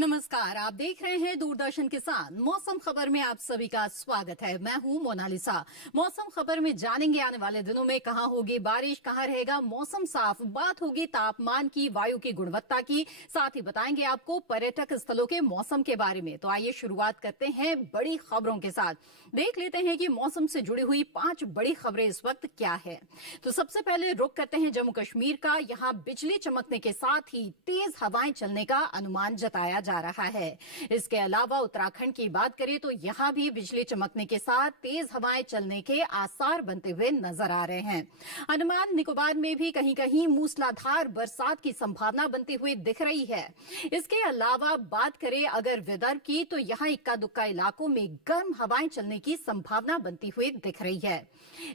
नमस्कार, आप देख रहे हैं दूरदर्शन किसान। मौसम खबर में आप सभी का स्वागत है। मैं हूं मोनालिसा। मौसम खबर में जानेंगे आने वाले दिनों में कहां होगी बारिश, कहां रहेगा मौसम साफ, बात होगी तापमान की, वायु की गुणवत्ता की, साथ ही बताएंगे आपको पर्यटक स्थलों के मौसम के बारे में। तो आइए शुरुआत करते हैं बड़ी खबरों के साथ। देख लेते हैं कि मौसम से जुड़ी हुई 5 बड़ी खबरें इस वक्त क्या है। तो सबसे पहले रुख करते हैं जम्मू कश्मीर का। यहां बिजली चमकने के साथ ही तेज हवाएं चलने का अनुमान जताया जा रहा है। इसके अलावा उत्तराखंड की बात करें तो यहां भी बिजली चमकने के साथ तेज हवाएं चलने के आसार बनते हुए नजर आ रहे हैं। अंडमान निकोबार में भी कहीं कहीं मूसलाधार बरसात की संभावना बनती हुई दिख रही है। इसके अलावा बात करें अगर विदर्भ की तो यहां इक्का दुक्का इलाकों में गर्म हवाएं चलने की संभावना बनती हुई दिख रही है।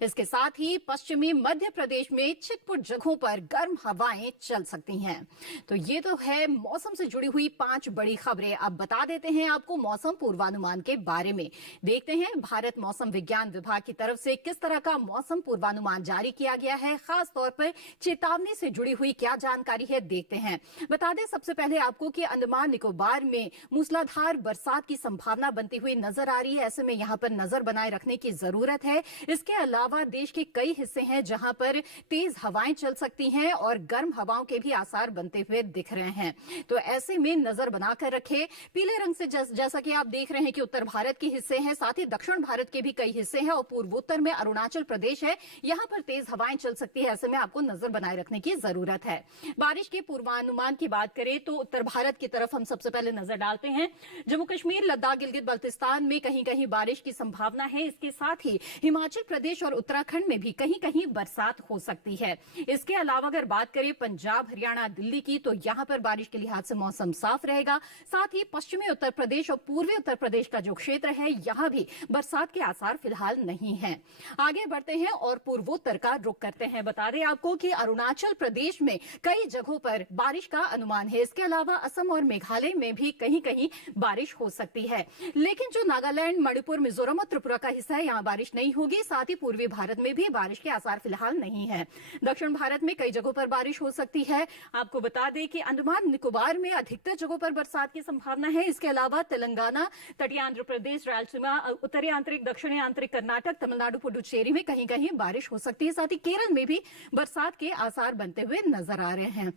इसके साथ ही पश्चिमी मध्य प्रदेश में छिटपुट जगहों पर गर्म हवाएं चल सकती हैं। तो ये तो है मौसम से जुड़ी हुई 5 बड़ी खबरें। अब बता देते हैं आपको मौसम पूर्वानुमान के बारे में। देखते हैं भारत मौसम विज्ञान विभाग की तरफ से किस तरह का मौसम पूर्वानुमान जारी किया गया है, खास तौर पर चेतावनी से जुड़ी हुई क्या जानकारी है, देखते हैं। बता दें सबसे पहले आपको कि अंडमान निकोबार में मूसलाधार बरसात की संभावना बनती हुई नजर आ रही है। ऐसे में यहां पर नजर बनाए रखने की जरूरत है। इसके अलावा देश के कई हिस्से हैं जहां पर तेज हवाएं चल सकती हैं और गर्म हवाओं के भी आसार बनते हुए दिख रहे हैं। तो ऐसे में नजर बनाकर रखे। पीले रंग से जैसा कि आप देख रहे हैं कि उत्तर भारत के हिस्से हैं, साथ ही दक्षिण भारत के भी कई हिस्से हैं और पूर्वोत्तर में अरुणाचल प्रदेश है, यहां पर तेज हवाएं चल सकती है। ऐसे में आपको नजर बनाए रखने की जरूरत है। बारिश के पूर्वानुमान की बात करें तो उत्तर भारत की तरफ हम सबसे पहले नजर डालते हैं। जम्मू कश्मीर, लद्दाख, गिलगित बल्तिस्तान में कहीं कहीं बारिश की संभावना है। इसके साथ ही हिमाचल प्रदेश और उत्तराखंड में भी कहीं कहीं बरसात हो सकती है। इसके अलावा अगर बात करें पंजाब, हरियाणा, दिल्ली की तो यहां पर बारिश के लिहाज से मौसम साफ रहेगा। साथ ही पश्चिमी उत्तर प्रदेश और पूर्वी उत्तर प्रदेश का जो क्षेत्र है यहां भी बरसात के आसार फिलहाल नहीं हैं। आगे बढ़ते हैं और पूर्वोत्तर का रुख करते हैं। बता दें आपको कि अरुणाचल प्रदेश में कई जगहों पर बारिश का अनुमान है। इसके अलावा असम और मेघालय में भी कहीं कहीं बारिश हो सकती है। लेकिन जो नागालैंड, मणिपुर, मिजोरम और त्रिपुरा का हिस्सा है, यहां बारिश नहीं होगी। साथ ही पूर्वी भारत में भी बारिश के आसार फिलहाल नहीं है। दक्षिण भारत में कई जगहों पर बारिश हो सकती है। आपको बता दें कि अंडमान निकोबार में अधिकतर जगहों पर बरसात की संभावना है। इसके अलावा तेलंगाना, तटीय आंध्र प्रदेश, रायलसीमा, उत्तरी आंतरिक, दक्षिणी आंतरिक कर्नाटक, तमिलनाडु, पुडुचेरी में कहीं कहीं बारिश हो सकती है। साथ ही केरल में भी बरसात के आसार बनते हुए नजर आ रहे हैं।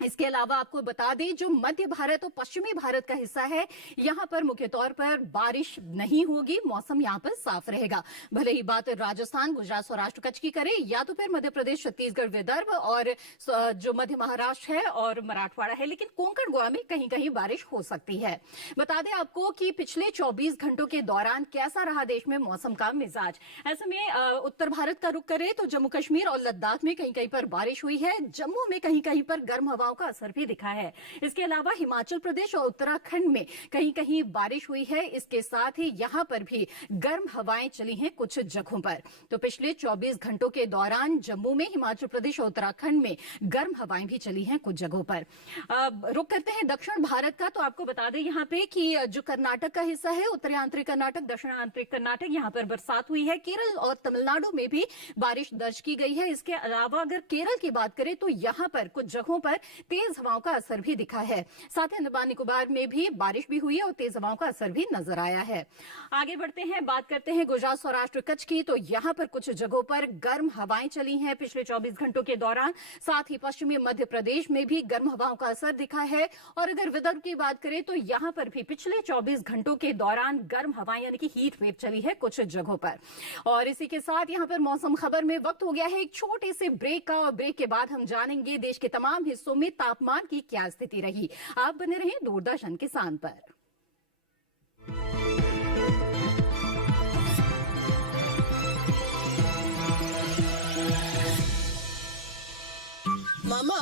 इसके अलावा आपको बता दें जो मध्य भारत और पश्चिमी भारत का हिस्सा है, यहां पर मुख्य तौर पर बारिश नहीं होगी। मौसम यहां पर साफ रहेगा। भले ही बात राजस्थान, गुजरात, सौराष्ट्र, कच्छ की करें या तो फिर मध्य प्रदेश, छत्तीसगढ़, विदर्भ और जो मध्य महाराष्ट्र है और मराठवाड़ा है, लेकिन कोंकण, गोवा में कहीं कहीं बारिश हो सकती है। बता दें आपको कि पिछले 24 घंटों के दौरान कैसा रहा देश में मौसम का मिजाज। ऐसे में उत्तर भारत का रुख करें तो जम्मू कश्मीर और लद्दाख में कहीं कहीं पर बारिश हुई है। जम्मू में कहीं कहीं पर गर्म हवा का असर भी दिखा है। इसके अलावा हिमाचल प्रदेश और उत्तराखंड में कहीं कहीं बारिश हुई है। इसके साथ ही यहां पर भी गर्म हवाएं चली हैं कुछ जगहों पर। तो पिछले 24 घंटों के दौरान जम्मू में, हिमाचल प्रदेश और उत्तराखंड में गर्म हवाएं भी चली हैं कुछ जगहों पर। रुक करते हैं दक्षिण भारत का। तो आपको बता दें यहां पे कि जो कर्नाटक का हिस्सा है, उत्तरी आंतरिक कर्नाटक, दक्षिण आंतरिक कर्नाटक, यहां पर बरसात हुई है। केरल और तमिलनाडु में भी बारिश दर्ज की गई है। इसके अलावा अगर केरल की बात करें तो यहां पर कुछ जगहों पर तेज हवाओं का असर भी दिखा है। साथ ही अंडमान निकोबार में भी बारिश भी हुई है और तेज हवाओं का असर भी नजर आया है। आगे बढ़ते हैं, बात करते हैं गुजरात, सौराष्ट्र, कच्छ की। तो यहां पर कुछ जगहों पर गर्म हवाएं चली हैं पिछले 24 घंटों के दौरान। साथ ही पश्चिमी मध्य प्रदेश में भी गर्म हवाओं का असर दिखा है। और अगर विदर्भ की बात करें तो यहां पर भी पिछले 24 घंटों के दौरान गर्म हवाएं यानी कि हीट वेव चली है कुछ जगहों पर। और इसी के साथ यहां पर मौसम खबर में वक्त हो गया है एक छोटे से ब्रेक का, और ब्रेक के बाद हम जानेंगे देश के तमाम हिस्सों में तापमान की क्या स्थिति रही। आप बने रहें दूरदर्शन किसान पर। मामा।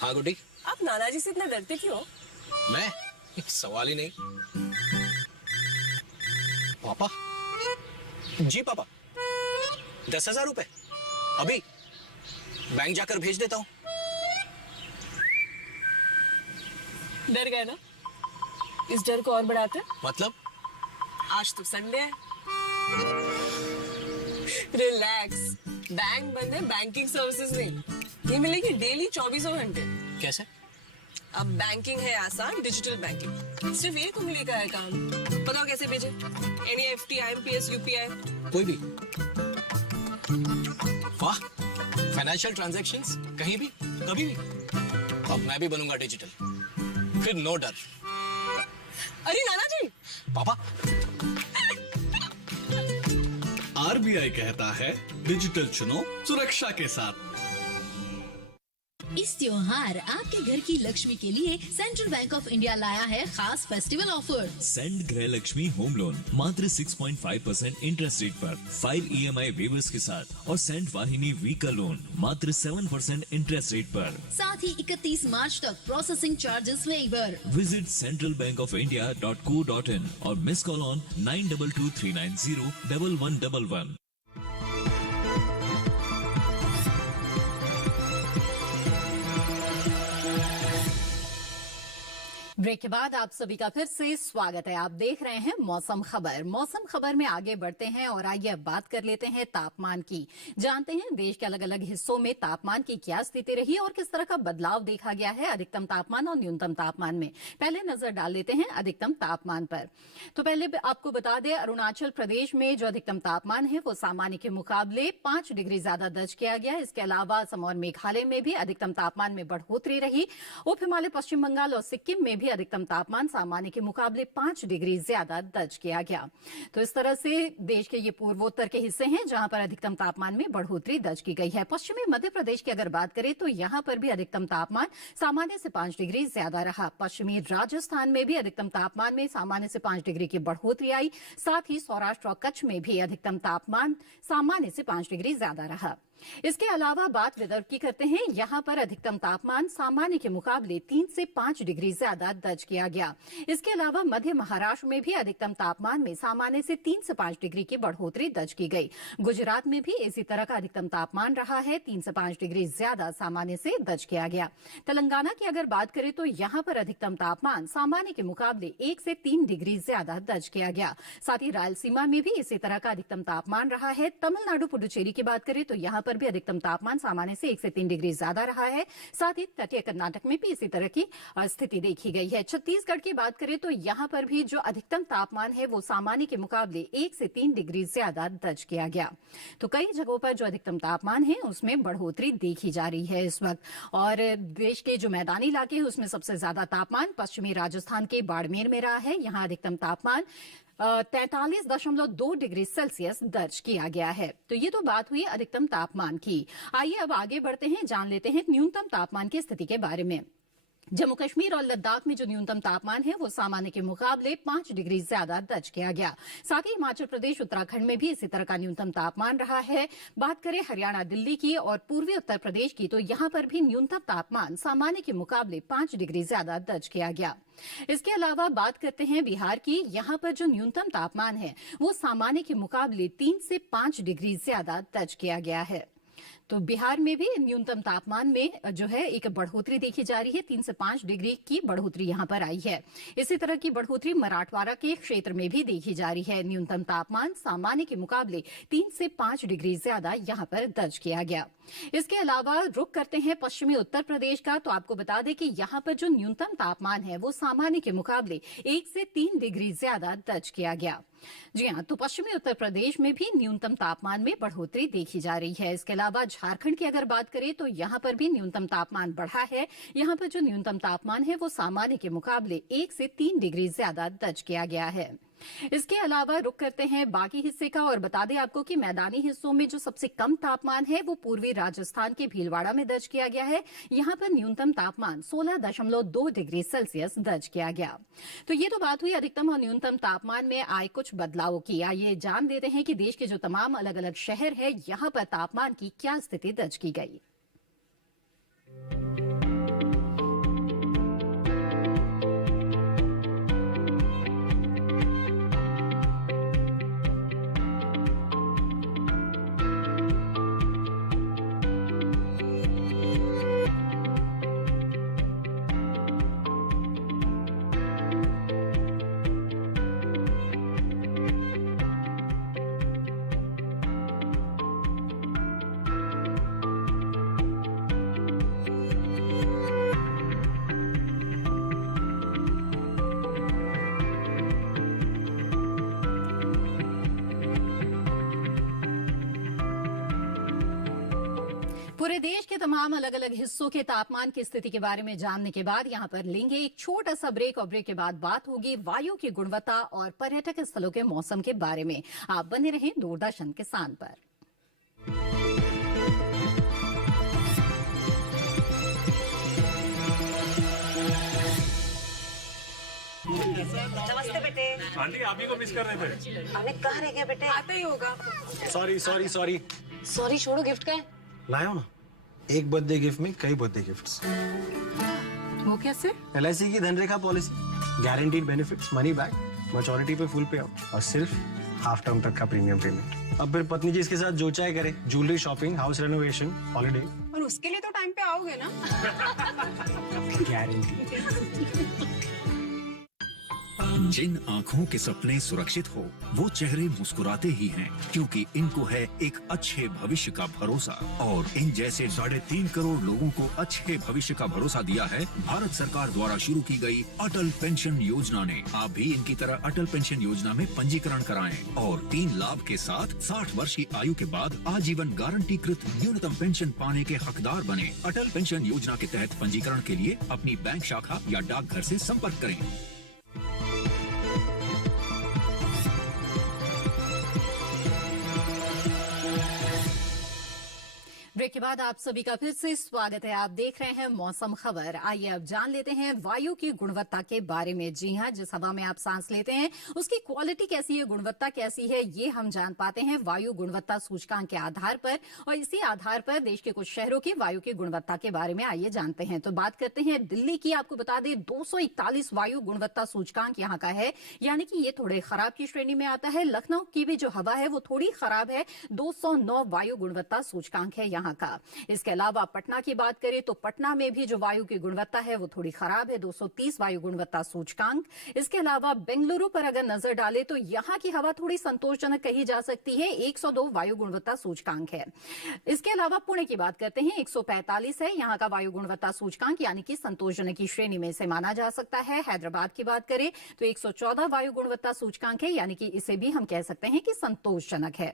हाँ गुड्डी। आप नाना जी से इतना डरते क्यों? मैं? सवाल ही नहीं। पापा? जी पापा। 10,000 रुपए अभी बैंक जाकर भेज देता हूँ। डर गए ना? इस डर को और बढ़ाते? मतलब? आज तो संडे है। रिलैक्स, बैंक बंद है, बैंकिंग सर्विसेज नहीं। ये मिलेगी डेली 24 घंटे। कैसे? अब बैंकिंग है आसान, डिजिटल बैंकिंग। सिर्फ एक उंगली का है काम। बताओ कैसे भेजे? NEFT, IMPS, UPI? कोई भी। वाह, फाइनेंशियल ट्रांजैक्शंस कहीं भी कभी भी। अब मैं भी बनूंगा डिजिटल, फिर नो डर। अरे नाना जी, पापा, RBI कहता है डिजिटल चुनो सुरक्षा के साथ। इस त्योहार आपके घर की लक्ष्मी के लिए सेंट्रल बैंक ऑफ इंडिया लाया है खास फेस्टिवल ऑफर। सेंड गृह लक्ष्मी होम लोन मात्र 6.5% इंटरेस्ट रेट पर 5 EMI वेवर्स के साथ और सेंड वाहिनी व्हीकल लोन मात्र 7% इंटरेस्ट रेट पर। साथ ही 31 मार्च तक processing charges waiver. Visit centralbankofindia.co.in और मिस कॉल ऑन 9223901111। ब्रेक के बाद आप सभी का फिर से स्वागत है। आप देख रहे हैं मौसम खबर। मौसम खबर में आगे बढ़ते हैं और आइए अब बात कर लेते हैं तापमान की। जानते हैं देश के अलग अलग हिस्सों में तापमान की क्या स्थिति रही और किस तरह का बदलाव देखा गया है अधिकतम तापमान और न्यूनतम तापमान में। पहले नजर डाल लेते हैं अधिकतम तापमान पर। तो पहले आपको बता दें, अरुणाचल प्रदेश में जो अधिकतम तापमान है वो सामान्य के मुकाबले 5 डिग्री ज्यादा दर्ज किया गया। इसके अलावा असम और मेघालय में भी अधिकतम तापमान में बढ़ोतरी रही। उप हिमालय, पश्चिम बंगाल और सिक्किम में भी अधिकतम तापमान सामान्य के मुकाबले 5 डिग्री ज्यादा दर्ज किया गया। तो इस तरह से देश के ये पूर्वोत्तर के हिस्से हैं जहां पर अधिकतम तापमान में बढ़ोतरी दर्ज की गई है। पश्चिमी मध्य प्रदेश की अगर बात करें तो यहां पर भी अधिकतम तापमान सामान्य से 5 डिग्री ज्यादा रहा। पश्चिमी राजस्थान में भी अधिकतम तापमान में सामान्य से 5 डिग्री की बढ़ोतरी आई। साथ ही सौराष्ट्र और कच्छ में भी अधिकतम तापमान सामान्य से 5 डिग्री ज्यादा रहा। इसके अलावा बात विदर्भ की करते हैं। यहां पर अधिकतम तापमान सामान्य के मुकाबले 3 से 5 डिग्री ज्यादा दर्ज किया गया। इसके अलावा मध्य महाराष्ट्र में भी अधिकतम तापमान में सामान्य से 3 से 5 डिग्री की बढ़ोतरी दर्ज की गई। गुजरात में भी इसी तरह का अधिकतम तापमान रहा है, 3 से 5 डिग्री ज्यादा सामान्य से दर्ज किया गया। तेलंगाना की अगर बात करें तो यहां पर अधिकतम तापमान सामान्य के मुकाबले 1 से 3 डिग्री ज्यादा दर्ज किया गया। साथ ही रायलसीमा में भी इसी तरह का अधिकतम तापमान रहा है। तमिलनाडु, पुडुचेरी की बात करें तो यहां पर भी अधिकतम तापमान सामान्य से 1 से 3 डिग्री ज्यादा रहा है। साथ ही तटीय कर्नाटक में भी इसी तरह की स्थिति देखी गई है। छत्तीसगढ़ की बात करें तो यहां पर भी जो अधिकतम तापमान है वो सामान्य के मुकाबले 1 से 3 डिग्री ज्यादा दर्ज किया गया। तो कई जगहों पर जो अधिकतम तापमान है उसमें बढ़ोतरी देखी जा रही है इस वक्त। और देश के जो मैदानी इलाके हैं उसमें सबसे ज्यादा तापमान पश्चिमी राजस्थान के बाड़मेर में रहा है। यहां अधिकतम तापमान 43.2 डिग्री सेल्सियस दर्ज किया गया है। तो ये तो बात हुई अधिकतम तापमान की। आइए अब आगे बढ़ते हैं, जान लेते हैं न्यूनतम तापमान की स्थिति के बारे में। जम्मू कश्मीर और लद्दाख में जो न्यूनतम तापमान है वो सामान्य के मुकाबले 5 डिग्री ज्यादा दर्ज किया गया। साथ ही हिमाचल प्रदेश, उत्तराखंड में भी इसी तरह का न्यूनतम तापमान रहा है। बात करें हरियाणा, दिल्ली की और पूर्वी उत्तर प्रदेश की तो यहां पर भी न्यूनतम तापमान सामान्य के मुकाबले 5 डिग्री ज्यादा दर्ज किया गया। इसके अलावा बात करते हैं बिहार की। यहां पर जो न्यूनतम तापमान है वो सामान्य के मुकाबले 3 से 5 डिग्री ज्यादा दर्ज किया गया है। तो बिहार में भी न्यूनतम तापमान में जो है एक बढ़ोतरी देखी जा रही है। 3 से 5 डिग्री की बढ़ोतरी यहां पर आई है। इसी तरह की बढ़ोतरी मराठवाड़ा के क्षेत्र में भी देखी जा रही है। न्यूनतम तापमान सामान्य के मुकाबले 3 से 5 डिग्री ज्यादा यहां पर दर्ज किया गया। इसके अलावा रुख करते हैं पश्चिमी उत्तर प्रदेश का। तो आपको बता दें कि यहां पर जो न्यूनतम तापमान है वो सामान्य के मुकाबले 1 से 3 डिग्री ज्यादा दर्ज किया गया। जी हाँ, तो पश्चिमी उत्तर प्रदेश में भी न्यूनतम तापमान में बढ़ोतरी देखी जा रही है। इसके अलावा झारखंड की अगर बात करें तो यहां पर भी न्यूनतम तापमान बढ़ा है। यहां पर जो न्यूनतम तापमान है वो सामान्य के मुकाबले 1 से 3 डिग्री ज्यादा दर्ज किया गया है। इसके अलावा रुक करते हैं बाकी हिस्से का और बता दें आपको कि मैदानी हिस्सों में जो सबसे कम तापमान है वो पूर्वी राजस्थान के भीलवाड़ा में दर्ज किया गया है। यहां पर न्यूनतम तापमान 16.2 डिग्री सेल्सियस दर्ज किया गया। तो ये तो बात हुई अधिकतम और न्यूनतम तापमान में आए कुछ बदलावों की। आइए जान देते हैं कि देश के जो तमाम अलग अलग शहर है यहां पर तापमान की क्या स्थिति दर्ज की गई। पूरे देश के तमाम अलग अलग हिस्सों के तापमान की स्थिति के बारे में जानने के बाद यहाँ पर लेंगे एक छोटा सा ब्रेक और ब्रेक के बाद बात होगी वायु की गुणवत्ता और पर्यटक स्थलों के मौसम के बारे में। आप बने रहें दूरदर्शन किसान पर। नमस्ते बेटे। आंटी आप ही को मिस कर रहे थे। अमित कहाँ रह गया बेटे? आता ही होगा। सॉरी सॉरी सॉरी सॉरी छोड़ो, गिफ्ट का है? लाया हूं ना, एक बर्थडे गिफ्ट में कई बर्थडे गिफ्ट्स। वो कैसे? LIC की Dhanrekha policy, guaranteed benefits, money back, maturity पे फुल पे आउट और सिर्फ हाफ टर्म तक का प्रीमियम पेमेंट। अब फिर पत्नी जी इसके साथ जो चाहे करे, jewellery shopping, house renovation, holiday. और उसके लिए तो टाइम पे आओगे ना? गारंटी। जिन आँखों के सपने सुरक्षित हो वो चेहरे मुस्कुराते ही हैं, क्योंकि इनको है एक अच्छे भविष्य का भरोसा। और इन जैसे 3.5 करोड़ लोगों को अच्छे भविष्य का भरोसा दिया है भारत सरकार द्वारा शुरू की गई अटल पेंशन योजना ने। आप भी इनकी तरह अटल पेंशन योजना में पंजीकरण कराएं और 3 लाभ के साथ 60 वर्ष की आयु के बाद आजीवन गारंटी कृत न्यूनतम पेंशन पाने के हकदार बने। अटल पेंशन योजना के तहत पंजीकरण के लिए अपनी बैंक शाखा या डाकघर से संपर्क करें। ब्रेक के बाद आप सभी का फिर से स्वागत है। आप देख रहे हैं मौसम खबर। आइए अब जान लेते हैं वायु की गुणवत्ता के बारे में। जी हां, जिस हवा में आप सांस लेते हैं उसकी क्वालिटी कैसी है, गुणवत्ता कैसी है, ये हम जान पाते हैं वायु गुणवत्ता सूचकांक के आधार पर। और इसी आधार पर देश के कुछ शहरों की वायु की गुणवत्ता के बारे में आइए जानते हैं। तो बात करते हैं दिल्ली की। आपको बता दें 241 वायु गुणवत्ता सूचकांक यहाँ का है, यानी कि ये थोड़े खराब की श्रेणी में आता है। लखनऊ की भी जो हवा है वो थोड़ी खराब है, 209 वायु गुणवत्ता सूचकांक है यहाँ का। इसके अलावा पटना की बात करें तो पटना में भी जो वायु की गुणवत्ता है वो थोड़ी खराब है, 230 वायु गुणवत्ता सूचकांक। इसके अलावा बेंगलुरु पर अगर नजर डालें तो यहाँ की हवा थोड़ी संतोषजनक कही जा सकती है, 102 वायु गुणवत्ता सूचकांक है। इसके अलावा पुणे की बात करते हैं, 145 है यहाँ का वायु गुणवत्ता सूचकांक, यानी कि संतोषजनक की श्रेणी में इसे माना जा सकता है। हैदराबाद की बात करें तो 114 वायु गुणवत्ता सूचकांक है, यानी कि इसे भी हम कह सकते हैं कि संतोषजनक है।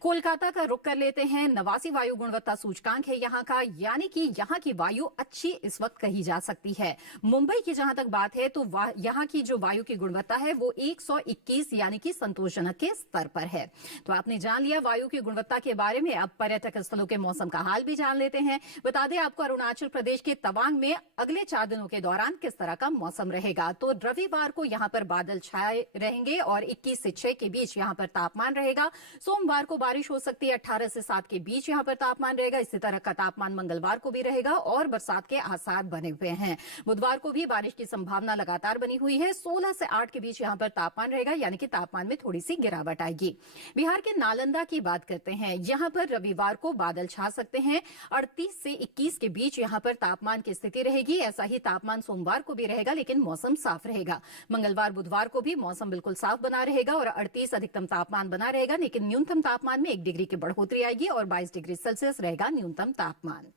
कोलकाता का रुख कर लेते हैं, 89 वायु गुणवत्ता सूचकांक है यहाँ का, यानी कि यहाँ की वायु अच्छी इस वक्त कही जा सकती है। मुंबई की जहां तक बात है तो यहाँ की जो वायु की गुणवत्ता है वो 121 यानी कि संतोषजनक के स्तर पर है। तो आपने जान लिया वायु की गुणवत्ता के बारे में। अब पर्यटक स्थलों के मौसम का हाल भी जान लेते हैं। बता दें आपको अरुणाचल प्रदेश के तवांग में अगले 4 दिनों के दौरान किस तरह का मौसम रहेगा। तो रविवार को यहाँ पर बादल छाए रहेंगे और 21 से 6 के बीच यहाँ पर तापमान रहेगा। सोमवार को बारिश हो सकती है, 18 से 7 के बीच यहाँ पर तापमान रहेगा। इसी तरह का तापमान मंगलवार को भी रहेगा और बरसात के आसार बने हुए हैं। बुधवार को भी बारिश की संभावना लगातार बनी हुई है, 16 से 8 के बीच यहाँ पर तापमान रहेगा, यानी कि तापमान में थोड़ी सी गिरावट आएगी। बिहार के नालंदा की बात करते हैं, यहाँ पर रविवार को बादल छा सकते हैं, 38 से 21 के बीच यहाँ पर तापमान की स्थिति रहेगी। ऐसा ही तापमान सोमवार को भी रहेगा, लेकिन मौसम साफ रहेगा। मंगलवार बुधवार को भी मौसम बिल्कुल साफ बना रहेगा और 38 अधिकतम तापमान बना रहेगा, लेकिन न्यूनतम तापमान में 1 डिग्री की बढ़ोतरी आएगी और 22 डिग्री सेल्सियस रहेगा न्यूनतम तापमान।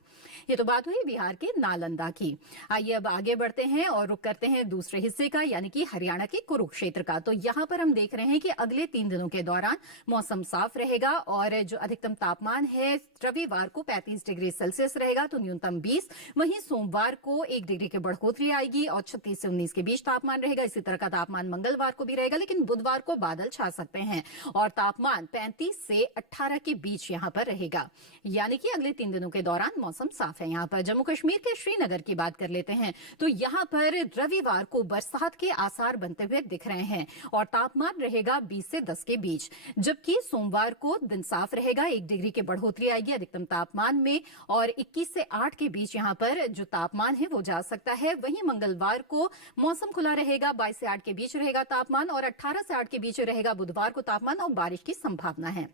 ये तो बात हुई बिहार के नालंदा की। आइए अब आगे बढ़ते हैं और रुक करते हैं दूसरे हिस्से का, यानी कि हरियाणा के कुरुक्षेत्र का। तो यहाँ पर हम देख रहे हैं कि अगले 3 दिनों के दौरान मौसम साफ रहेगा और जो अधिकतम तापमान है रविवार को 35 डिग्री सेल्सियस रहेगा, तो न्यूनतम 20। वहीं सोमवार को 1 डिग्री की बढ़ोतरी आएगी और 36 से 19 के बीच तापमान रहेगा। इसी तरह का तापमान मंगलवार को भी रहेगा, लेकिन बुधवार को बादल छा सकते हैं और तापमान 35 से 18 के बीच यहाँ पर रहेगा, यानी कि अगले 3 दिनों के दौरान मौसम साफ है। यहाँ पर जम्मू कश्मीर के श्रीनगर की बात कर लेते हैं, तो यहाँ पर रविवार को बरसात के आसार बनते हुए दिख रहे हैं और तापमान रहेगा 20 से 10 के बीच, जबकि सोमवार को दिन साफ रहेगा, 1 डिग्री की बढ़ोतरी आएगी अधिकतम तापमान में और 21 से 8 के बीच यहाँ पर जो तापमान है वो जा सकता है। वहीं मंगलवार को मौसम खुला रहेगा, 22 से 8 के बीच रहेगा तापमान और 18 से 8 के बीच रहेगा बुधवार को तापमान और बारिश की संभावना है।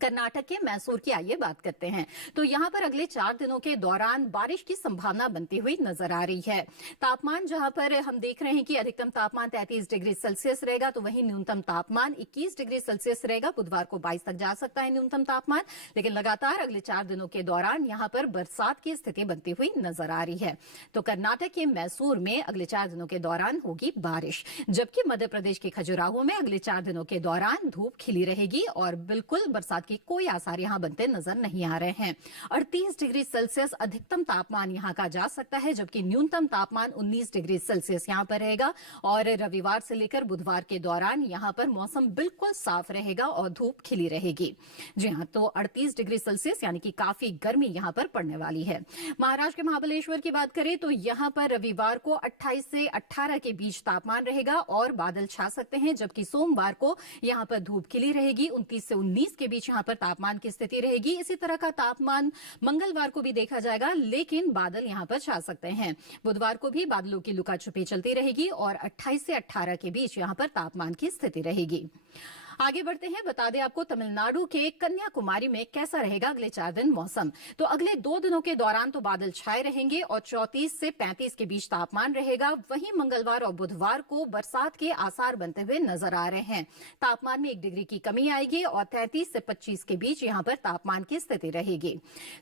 कर्नाटक के मैसूर की आइए बात करते हैं, तो यहाँ पर अगले 4 दिनों के दौरान बारिश की संभावना बनती हुई नजर आ रही है। तापमान जहाँ पर हम देख रहे हैं कि अधिकतम तापमान 33 डिग्री सेल्सियस रहेगा, तो वहीं न्यूनतम तापमान 21 डिग्री सेल्सियस रहेगा। बुधवार को 22 तक जा सकता है न्यूनतम तापमान, लेकिन लगातार अगले 4 दिनों के दौरान यहाँ पर बरसात की स्थिति बनती हुई नजर आ रही है। तो कर्नाटक के मैसूर में अगले 4 दिनों के दौरान होगी बारिश, जबकि मध्य प्रदेश के खजुराहो में अगले 4 दिनों के दौरान धूप खिली रहेगी और बिल्कुल बरसात के कोई आसार यहाँ बनते नजर नहीं आ रहे हैं। 38 डिग्री सेल्सियस अधिकतम तापमान यहाँ का जा सकता है, जबकि न्यूनतम तापमान 19 डिग्री सेल्सियस यहाँ पर रहेगा। और रविवार से लेकर बुधवार के दौरान यहाँ पर मौसम बिल्कुल साफ रहेगा और धूप खिली रहेगी। जी हाँ, तो 38 डिग्री सेल्सियस यानी कि काफी गर्मी यहाँ पर पड़ने वाली है। महाराष्ट्र के महाबलेश्वर की बात करें तो यहाँ पर रविवार को 28 से 18 के बीच तापमान रहेगा और बादल छा सकते हैं, जबकि सोमवार को यहाँ पर धूप खिली रहेगी। 29 से 19 के बीच यहाँ पर तापमान की स्थिति रहेगी। इसी तरह का तापमान मंगलवार को भी देखा जाएगा, लेकिन बादल यहाँ पर छा सकते हैं। बुधवार को भी बादलों की लुकाछुपी चलती रहेगी और 28 से 18 के बीच यहाँ पर तापमान की स्थिति रहेगी। आगे बढ़ते हैं, बता दें आपको तमिलनाडु के कन्याकुमारी में कैसा रहेगा अगले 4 दिन मौसम। तो अगले 2 दिनों के दौरान तो बादल छाए रहेंगे और 34 से 35 के बीच तापमान रहेगा। वहीं मंगलवार और बुधवार को बरसात के आसार बनते हुए नजर आ रहे हैं। तापमान में 1 डिग्री की कमी आएगी और 33 से 25 के बीच यहाँ पर तापमान की स्थिति रहेगी।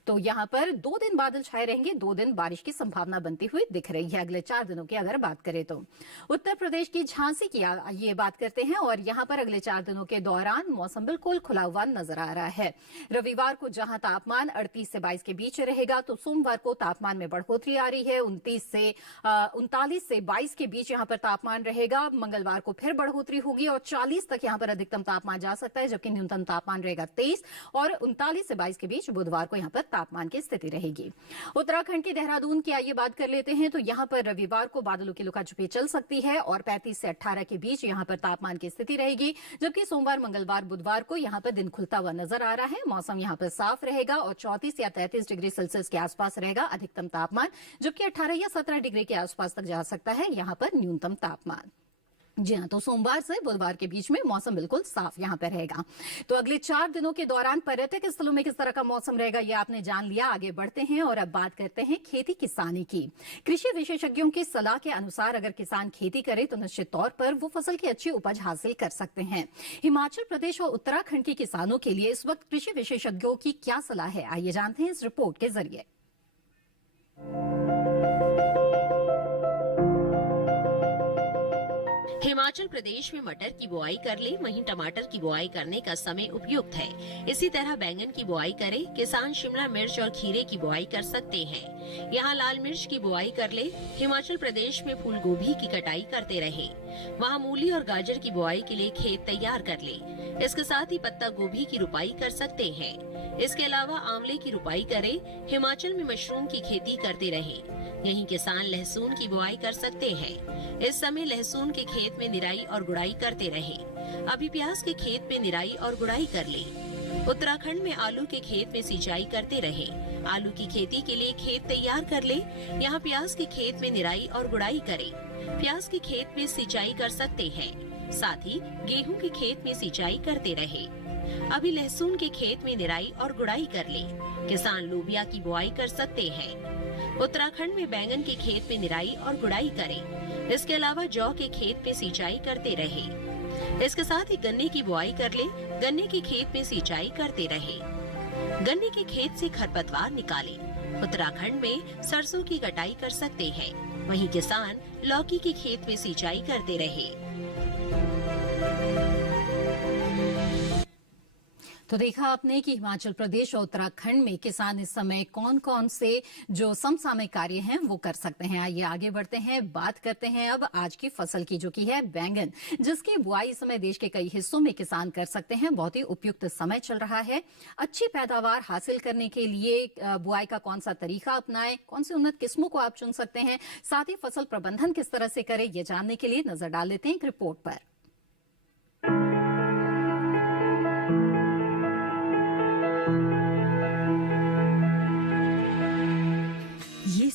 तो यहाँ पर 2 दिन बादल छाए रहेंगे, 2 दिन बारिश की संभावना बनती हुई दिख रही है अगले 4 दिनों की अगर बात करें तो। उत्तर प्रदेश की झांसी की ये बात करते हैं और यहाँ पर अगले 4 दिनों के दौरान मौसम बिल्कुल खुला हुआ नजर आ रहा है। रविवार को जहां तापमान 38 से 22 के बीच रहेगा, तो सोमवार को तापमान में बढ़ोतरी आ रही है। 39 से 22 के बीच यहां पर तापमान रहेगा। मंगलवार को फिर बढ़ोतरी होगी और 40 तक यहां पर अधिकतम तापमान जा सकता है, जबकि न्यूनतम तापमान रहेगा 23 और 39 से 22 के बीच बुधवार को यहां पर तापमान की स्थिति रहेगी। उत्तराखंड के देहरादून की आइए बात कर लेते हैं। तो यहां पर रविवार को बादलों की लुकाछुपी चल सकती है और 35 से 18 के बीच यहां पर तापमान की स्थिति रहेगी, जबकि सोमवार मंगलवार बुधवार को यहां पर दिन खुलता हुआ नजर आ रहा है। मौसम यहां पर साफ रहेगा और 34 या 33 डिग्री सेल्सियस के आसपास रहेगा अधिकतम तापमान, जबकि 18 या 17 डिग्री के आसपास तक जा सकता है यहां पर न्यूनतम तापमान। जी हाँ, तो सोमवार से बुधवार के बीच में मौसम बिल्कुल साफ यहाँ पर रहेगा। तो अगले 4 दिनों के दौरान पर्यटक स्थलों में किस तरह का मौसम रहेगा ये आपने जान लिया। आगे बढ़ते हैं और अब बात करते हैं खेती किसानी की। कृषि विशेषज्ञों की सलाह के अनुसार अगर किसान खेती करे तो निश्चित तौर पर वो फसल की अच्छी उपज हासिल कर सकते हैं। हिमाचल प्रदेश और उत्तराखंड के किसानों के लिए इस वक्त कृषि विशेषज्ञों की क्या सलाह है, आइए जानते हैं इस रिपोर्ट के जरिए। हिमाचल प्रदेश में मटर की बुआई कर ले, वहीं टमाटर की बुआई करने का समय उपयुक्त है। इसी तरह बैंगन की बुआई करे, किसान शिमला मिर्च और खीरे की बुआई कर सकते हैं। यहाँ लाल मिर्च की बुआई कर ले, हिमाचल प्रदेश में फूल गोभी की कटाई करते रहे। वहाँ मूली और गाजर की बुआई के लिए खेत तैयार कर ले। इसके साथ ही पत्ता गोभी की रुपाई कर सकते हैं। इसके अलावा आंवले की रुपाई करे, हिमाचल में मशरूम की खेती करते रहे। यहीं किसान लहसुन की बुआई कर सकते हैं। इस समय लहसुन के खेत में निराई और गुड़ाई करते रहे। अभी प्याज के खेत में निराई और गुड़ाई कर ले। उत्तराखंड में आलू के खेत में सिंचाई करते रहे। आलू की खेती के लिए खेत तैयार कर ले। यहाँ प्याज के खेत में निराई और गुड़ाई करे। प्याज के खेत में सिंचाई कर सकते हैं। साथ ही गेहूं के खेत में सिंचाई करते रहे। अभी लहसुन के खेत में निराई और गुड़ाई कर ले। किसान लोबिया की बुआई कर सकते हैं। उत्तराखंड में बैंगन के खेत में निराई और गुड़ाई करें। इसके अलावा जौ के खेत में सिंचाई करते रहे। इसके साथ ही गन्ने की बुआई कर ले। गन्ने के खेत में सिंचाई करते रहे। गन्ने के खेत से खरपतवार निकाले। उत्तराखंड में सरसों की कटाई कर सकते हैं। वहीं किसान लौकी के खेत में सिंचाई करते रहे। तो देखा आपने कि हिमाचल प्रदेश और उत्तराखंड में किसान इस समय कौन कौन से जो समसामयिक कार्य हैं वो कर सकते हैं। आइए आगे बढ़ते हैं, बात करते हैं अब आज की फसल की, जो कि है बैंगन, जिसकी बुआई इस समय देश के कई हिस्सों में किसान कर सकते हैं। बहुत ही उपयुक्त समय चल रहा है। अच्छी पैदावार हासिल करने के लिए बुआई का कौन सा तरीका अपनाएं, कौन सी उन्नत किस्मों को आप चुन सकते हैं, साथ ही फसल प्रबंधन किस तरह से करें, ये जानने के लिए नजर डाल लेते हैं एक रिपोर्ट पर।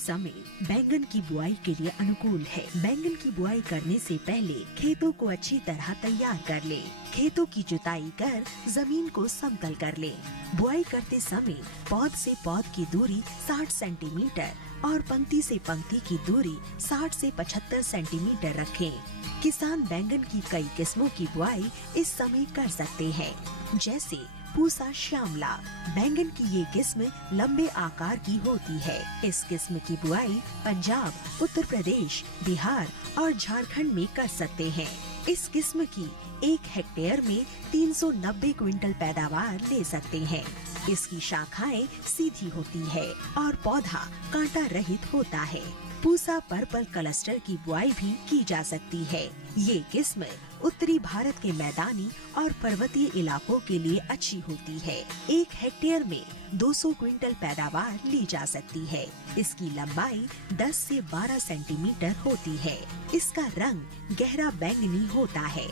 समय बैंगन की बुआई के लिए अनुकूल है। बैंगन की बुआई करने से पहले खेतों को अच्छी तरह तैयार कर ले। खेतों की जुताई कर जमीन को समतल कर ले। बुआई करते समय पौध से पौध की दूरी 60 सेंटीमीटर और पंक्ति से पंक्ति की दूरी 60 से 75 सेंटीमीटर रखें। किसान बैंगन की कई किस्मों की बुआई इस समय कर सकते हैं, जैसे पूसा श्यामला। बैंगन की ये किस्म लंबे आकार की होती है। इस किस्म की बुआई पंजाब, उत्तर प्रदेश, बिहार और झारखंड में कर सकते हैं। इस किस्म की 1 हेक्टेयर में 390 क्विंटल पैदावार ले सकते हैं। इसकी शाखाएं सीधी होती है और पौधा कांटा रहित होता है। पूसा पर्पल क्लस्टर की बुआई भी की जा सकती है। ये किस्म उत्तरी भारत के मैदानी और पर्वतीय इलाकों के लिए अच्छी होती है। 1 हेक्टेयर में 200 क्विंटल पैदावार ली जा सकती है। इसकी लंबाई 10 से 12 सेंटीमीटर होती है। इसका रंग गहरा बैंगनी होता है।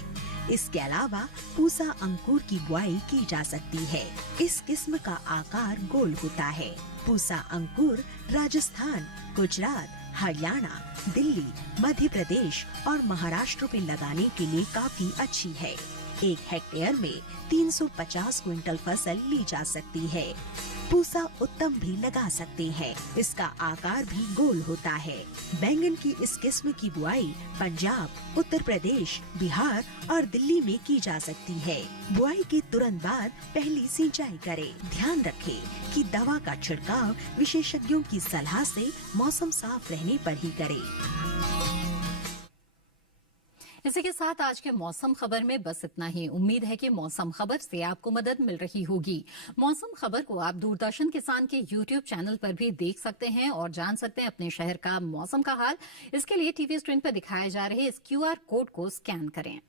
इसके अलावा पूसा अंकुर की बुआई की जा सकती है। इस किस्म का आकार गोल होता है। पूसा अंकुर राजस्थान, गुजरात, हरियाणा, दिल्ली, मध्य प्रदेश और महाराष्ट्र में लगाने के लिए काफी अच्छी है। 1 हेक्टेयर में 350 क्विंटल फसल ली जा सकती है। पूसा उत्तम भी लगा सकते हैं। इसका आकार भी गोल होता है। बैंगन की इस किस्म की बुआई पंजाब, उत्तर प्रदेश, बिहार और दिल्ली में की जा सकती है। बुआई के तुरंत बाद पहली सिंचाई करें। ध्यान रखें कि दवा का छिड़काव विशेषज्ञों की सलाह से मौसम साफ रहने पर ही करें। इसी के साथ आज के मौसम खबर में बस इतना ही। उम्मीद है कि मौसम खबर से आपको मदद मिल रही होगी। मौसम खबर को आप दूरदर्शन किसान के YouTube चैनल पर भी देख सकते हैं और जान सकते हैं अपने शहर का मौसम का हाल। इसके लिए टीवी स्क्रीन पर दिखाए जा रहे इस QR कोड को स्कैन करें।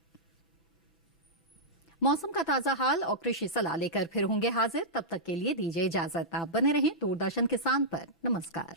मौसम का ताजा हाल और कृषि सलाह लेकर फिर होंगे हाजिर। तब तक के लिए दीजिए इजाजत। आप बने रहें दूरदर्शन किसान पर। नमस्कार।